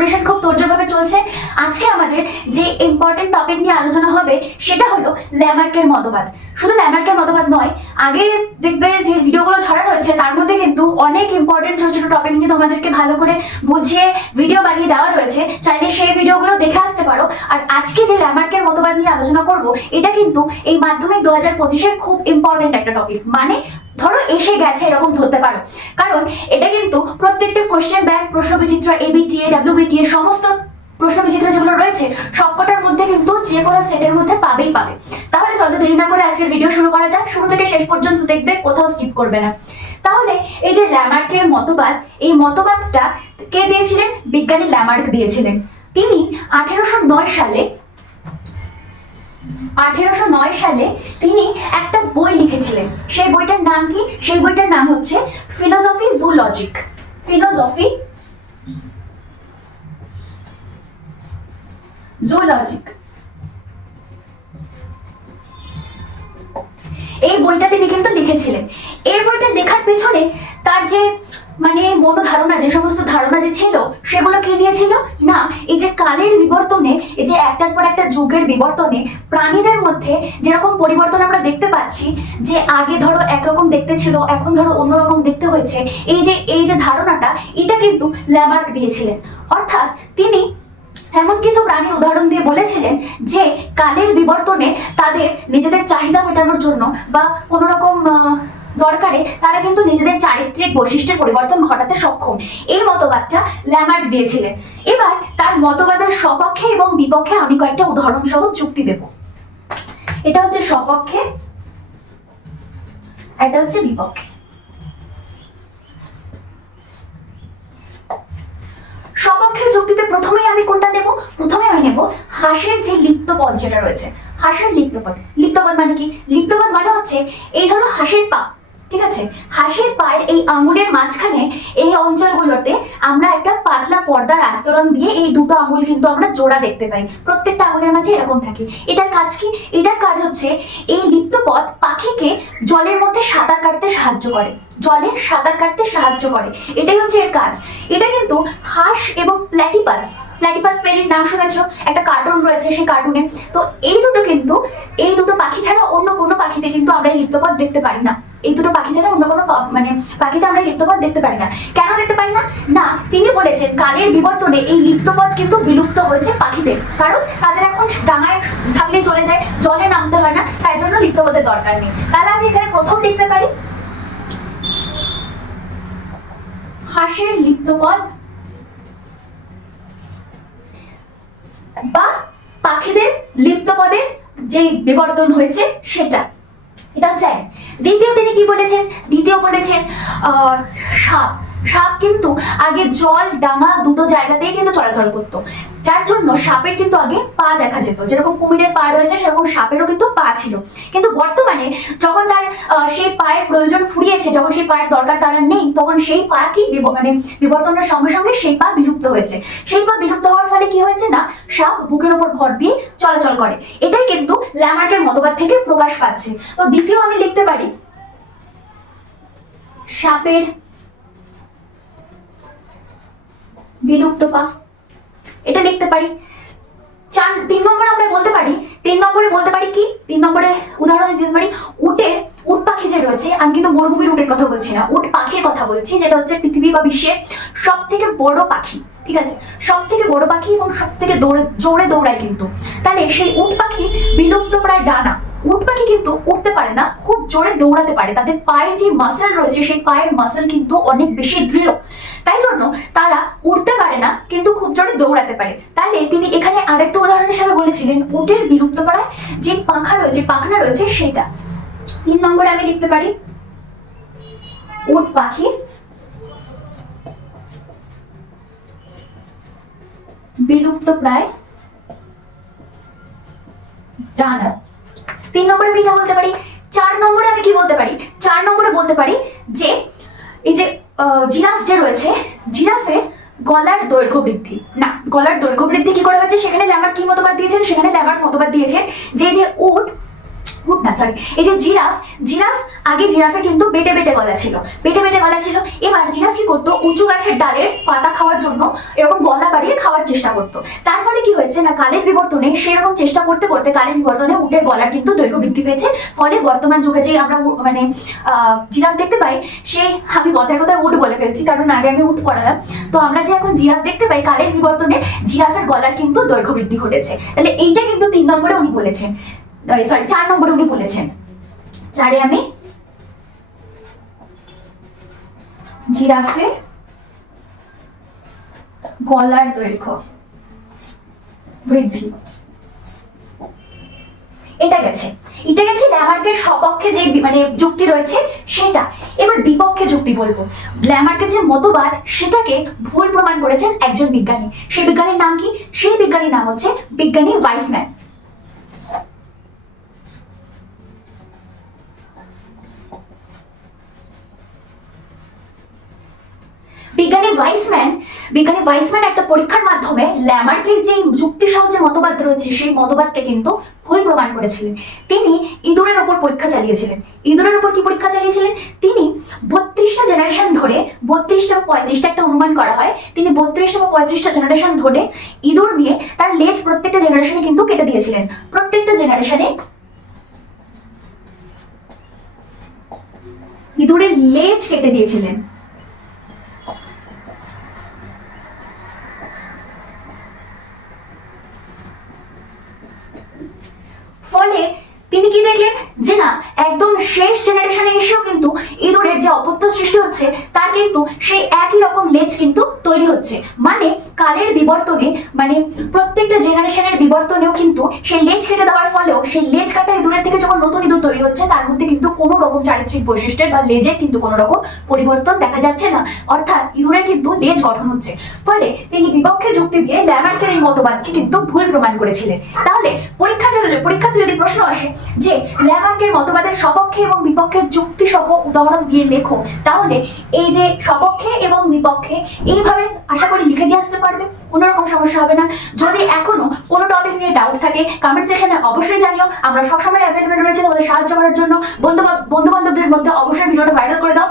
Preparation খুব তোরজোরভাবে চলছে। আজকে আমাদের যে ইম্পর্টেন্ট টপিক নিয়ে আলোচনা হবে, সেটা হলো ল্যামার্কের মতবাদ। শুধু ল্যামার্কের মতবাদ নয়, আগে দেখবে যে ভিডিওগুলো ছড়া রয়েছে, তার মধ্যে কিন্তু অনেক ইম্পর্টেন্ট ছোট ছোট টপিক নিয়ে তোমাদেরকে ভালো করে বুঝিয়ে ভিডিও বানিয়ে দেওয়া রয়েছে। চাইলে সেই ভিডিওগুলো দেখে আসতে পারো। আর আজকে যে ল্যামার্কের মতবাদ নিয়ে আলোচনা করব, এটা কিন্তু এই মাধ্যমিক দু হাজার পঁচিশের খুব ইম্পর্টেন্ট একটা টপিক মানে ধরো এসে গেছে, এরকম ধরতে পারো। কারণ এটা কিন্তু প্রত্যেকটা কোশ্চেন ব্যাংক প্রশ্ন বিচিত্র এবিটিএ ডাব্লিউবিটিএ সমস্ত প্রশ্ন বিচিত্র যেগুলো রয়েছে, সবকটার মধ্যে কিন্তু যে কোনো সেটের মধ্যে পাবেই পাবে। তাহলে চলো দেরি না করে আজকের ভিডিও শুরু করা যাক। শুরু থেকে শেষ পর্যন্ত দেখবে, কোথাও স্কিপ করবে না। তাহলে এই যে ল্যামার্কের মতবাদ, এই মতবাদটা কে দিয়েছিলেন? বিজ্ঞানী ল্যামার্ক দিয়েছিলেন। তিনি আঠেরোশো নয় সালে আঠেরোশো নয় সালে তিনি একটা বই লিখেছিলেন। সেই বইটার নাম কি? সেই বইটার নাম হচ্ছে ফিলোসফি জুলজিক ফিলোসফি জুলজিক এই বইটা তিনি কিন্তু লিখেছিলেন। এই বইটা লেখার পেছনে তার যে মানে মনোধারণা যে সমস্ত ধারণা যে ছিল সেগুলো কে নিয়েছিল না এই যে কালের বিবর্তনে এই যে একটার পর একটা যুগের বিবর্তনে প্রাণীদের মধ্যে যেরকম পরিবর্তন আমরা দেখতে পাচ্ছি যে আগে ধরো একরকম দেখতে ছিল এখন ধরো অন্যরকম দেখতে হয়েছে এই যে এই যে ধারণাটা এটা কিন্তু ল্যামার্ক দিয়েছিলেন। অর্থাৎ তিনি এমন কিছু প্রাণীর উদাহরণ দিয়ে বলেছিলেন যে কালের বিবর্তনে তাদের নিজেদের চাহিদা মেটানোর জন্য বা কোনোরকম আহ, দরকারে তারা কিন্তু নিজেদের চারিত্রিক বৈশিষ্ট্যের পরিবর্তন ঘটাতে সক্ষম। এই মতবাদটা ল্যামার্ক দিয়েছিলেন। এবার তার মতবাদের সপক্ষে এবং বিপক্ষে আমি কয়েকটা উদাহরণ সহ যুক্তি দেব। এটা হচ্ছে সপক্ষে, এটা হচ্ছে বিপক্ষে। সপক্ষে যুক্তিতে প্রথমেই আমি কোনটা নেব? প্রথমে আমি নেব হাঁসের যে লিপ্ত পদ যেটা রয়েছে। হাঁসের লিপ্ত পদ। লিপ্ত পদ মানে কি? লিপ্তপদ মানে হচ্ছে এই হলো হাঁসের পা ঠিক আছে? হাঁসের পায়ের এই আঙুলের মাঝখানে এই অঞ্চলগুলোতে আমরা একটা পাতলা পর্দার আস্তরণ দিয়ে এই দুটো আঙুল কিন্তু আমরা জোড়া দেখতে পাই। প্রত্যেকটা আঙুলের মাঝে এরকম থাকে। এটার কাজ কি? এটার কাজ হচ্ছে এই লিপ্ত পথ পাখিকে জলের মধ্যে সাঁতার কাটতে সাহায্য করে। জলে সাঁতার কাটতে সাহায্য করে। এটাই হচ্ছে এর কাজ। এটা কিন্তু হাঁস এবং প্ল্যাটিপাস। প্ল্যাটিপাস পেরির নাম শুনেছো? একটা কার্টুন রয়েছে সেই কার্টুনে। তো এই দুটো কিন্তু, এই দুটো পাখি ছাড়া অন্য কোনো পাখিতে কিন্তু আমরা এই লিপ্তপথ দেখতে পারি না। এই দুটো পাখি ছাড়া অন্য কোনো মানে পাখিতে আমরা এই লিপ্তপথ দেখতে পারি না। কেন দেখতে পারি না? না, তিনি বলেছেন, কালের বিবর্তনে এই লিপ্তপথ কিন্তু বিলুপ্ত হয়েছে পাখিদের। কারণ তাদের এখন ডাঙায় থাকলে চলে যায়, জলে নামতে হয় না, তাই জন্য লিপ্তপথের দরকার নেই। তাহলে আমি এখানে প্রথম দেখতে পারি। হাঁসের লিপ্তপদ বা পাখিদের লিপ্তপদের যে বিবর্তন হয়েছে, সেটা। এটা এক। দ্বিতীয় তিনি কি বলেছেন দ্বিতীয় বলেছেন সাপ। সাপ কিন্তু আগে জল ডাঙা দুটো জায়গাতেই কিন্তু চলাচল করতো। জন্য সাপের কিন্তু আগে পা দেখা যেত। যেরকম কুমিরের পা রয়েছে, সেরকম সাপেরও কিন্তু পা ছিল। কিন্তু বর্তমানে যখন তার সেই পায়ের প্রয়োজন ফুরিয়েছে, যখন সেই পায়ের দরকার তার নেই, তখন সেই পা কি মানে বিবর্তনের সঙ্গে সঙ্গে সেই পা বিলুপ্ত হয়েছে। সেই পা বিলুপ্ত হওয়ার ফলে কি হয়েছে না, সাপ বুকের ওপর ভর দিয়ে চলাচল করে। এটাই কিন্তু ল্যামার্কের মতবাদ থেকে প্রকাশ পাচ্ছে। তো দ্বিতীয় আমি লিখতে পারি, সাপের বিলুপ্ত পা। এটা লিখতে পারি। চার, তিন নম্বরে আমরা বলতে পারি, তিন নম্বরে বলতে পারি কি? তিন নম্বরে উদাহরণ দিতে পারি উটের উট পাখি যে রয়েছে, আমি কিন্তু মরুভূমির উটের কথা বলছি না, উট পাখির কথা বলছি, যেটা হচ্ছে পৃথিবী বা বিশ্বে সব থেকে বড় পাখি, ঠিক আছে? সব থেকে বড় পাখি এবং সব থেকে দৌড়ে, জোরে দৌড়ায় কিন্তু। তাহলে সেই উট পাখি বিলুপ্ত প্রায় ডানা উট পাখি কিন্তু উঠতে পারে না, খুব জোরে দৌড়াতে পারে। তাদের পায়ের যে মাসেল রয়েছে, সেই পায়ের মাসেল কিন্তু অনেক বেশি দৃঢ়। তাই জন্য তারা উঠতে পারে না, কিন্তু খুব জোরে দৌড়াতে পারে। তাহলে তিনি এখানে আরেকটা উদাহরণ হিসেবে বলেছিলেন, উটের বিলুপ্ত পাড়ায় যে পাখা রয়েছে পাখনা রয়েছে সেটা। তিন নম্বরে আমি লিখতে পারি, উট পাখি বিলুপ্ত প্রায় ডানা। তিন নম্বরে আমি বলতে পারি, চার নম্বরে আমি কি বলতে পারি? চার নম্বরে বলতে পারি যে, এই যে জিরাফ যে রয়েছে জিরাফের গলার দৈর্ঘ্য বৃদ্ধি। না, গলার দৈর্ঘ্য বৃদ্ধি কি করে হয়েছে? সেখানে ল্যামার কি মতবাদ দিয়েছেন? সেখানে ল্যামার মতবাদ দিয়েছেন যে যে উট উট না সরি এই যে জিরাফ জিরাফ আগে জিরাফে কিন্তু বেটে বেটে গলা ছিল। বেটে বেটে গলা ছিল, এবার জিরাফ কি করতো? উঁচু গাছের ডালের পাতা খাওয়ার জন্য এরকম গলা বাড়িয়ে খাওয়ার চেষ্টা করতো। তার ফলে কি হয়েছে না, কালের বিবর্তনে সেরকম চেষ্টা করতে করতে কালের বিবর্তনে উটের গলার কিন্তু দৈর্ঘ্য বৃদ্ধি পেয়েছে। ফলে বর্তমান যুগে যে আমরা মানে জিরাফ দেখতে পাই সেই আমি কথায় কথায় উট বলে ফেলছি, কারণ আগে আমি উট পড়ালাম। তো আমরা যে এখন জিরাফ দেখতে পাই, কালের বিবর্তনে জিরাফের গলার কিন্তু দৈর্ঘ্য বৃদ্ধি ঘটেছে। তাহলে এইটা কিন্তু তিন নম্বরে উনি বলেছেন। সরি চার নম্বরে উনি বলেছেন। চারে আমি জিরাফের গলার দৈর্ঘ্য বৃদ্ধি। এটা গেছে। এটা গেছে ল্যামার্কের সপক্ষে যে মানে যুক্তি রয়েছে, সেটা। এবার বিপক্ষে যুক্তি বলব। ল্যামার্কের যে মতবাদ, সেটাকে ভুল প্রমাণ করেছেন একজন বিজ্ঞানী। সেই বিজ্ঞানীর নাম কি? সেই বিজ্ঞানীর নাম হচ্ছে বিজ্ঞানী ভাইসম্যান বিজ্ঞানী ভাইসম্যান বিজ্ঞানী ভাইসম্যান একটা পরীক্ষার মাধ্যমে ল্যামার্কের যে যুক্তি সহ যে মতবাদ রয়েছে, সেই মতবাদকে কিন্তু ভুল প্রমাণ করেছিলেন। তিনি ইঁদুরের ওপর পরীক্ষা চালিয়েছিলেন। ইঁদুরের উপর কি পরীক্ষা চালিয়েছিলেন? তিনি বত্রিশটা জেনারেশন ধরে, বত্রিশটা পঁয়ত্রিশটা একটা অনুমান করা হয়, তিনি বত্রিশটা বা পঁয়ত্রিশটা জেনারেশন ধরে ইঁদুর নিয়ে তার লেজ প্রত্যেকটা জেনারেশনে কিন্তু কেটে দিয়েছিলেন। প্রত্যেকটা জেনারেশনে ইঁদুরের লেজ কেটে দিয়েছিলেন ফলে তিনি কি দেখলেন? যে না, একদম শেষ জেনারেশনে এসেও কিন্তু ইঁদুরের যে অপত্য সৃষ্টি হচ্ছে, তার কিন্তু সেই একই রকম লেজ কিন্তু তৈরি হচ্ছে। মানে কালের বিবর্তনে মানে প্রত্যেকটা জেনারেশনের বিবর্তনেও কিন্তু সেই লেজ কেটে দেওয়ার ফলেও সেই লেজ কাটা ইঁদুরের থেকে যখন নতুন ইঁদুর তৈরি হচ্ছে, তার মধ্যে কিন্তু কোনো রকম চারিত্রিক বৈশিষ্ট্যের বা লেজের কিন্তু কোনো রকম পরিবর্তন দেখা যাচ্ছে না। অর্থাৎ ইঁদুরের কিন্তু লেজ গঠন হচ্ছে। ফলে তিনি বিপক্ষে যুক্তি দিয়ে ল্যামার্কের এই মতবাদকে কিন্তু ভুল প্রমাণ করেছিলেন। তাহলে পরীক্ষা পরীক্ষাতে যদি প্রশ্ন আসে যে ল্যামার্কের মতবাদের সপক্ষে এবং বিপক্ষের যুক্তি সহ উদাহরণ দিয়ে লেখো, তাহলে এই যে সপক্ষে এবং বিপক্ষে এইভাবে আশা করি লিখে দিয়ে আসতে পারবে সমস্যা হবে না। যদি এখনও কোনো টপিক নিয়ে ডাউট থাকে কমেন্ট সেকশনে অবশ্যই জানিও। আমরা সবসময় অ্যাভেলেবেল রয়েছে তোমাদের সাহায্য করার জন্য। বন্ধু বন্ধু বান্ধবদের মধ্যে অবশ্যই ভিডিওটা ভাইরাল করে দাও।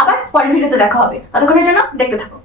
আবার পরের ভিডিওতে দেখা হবে। ততক্ষণের জন্য দেখতে থাকো।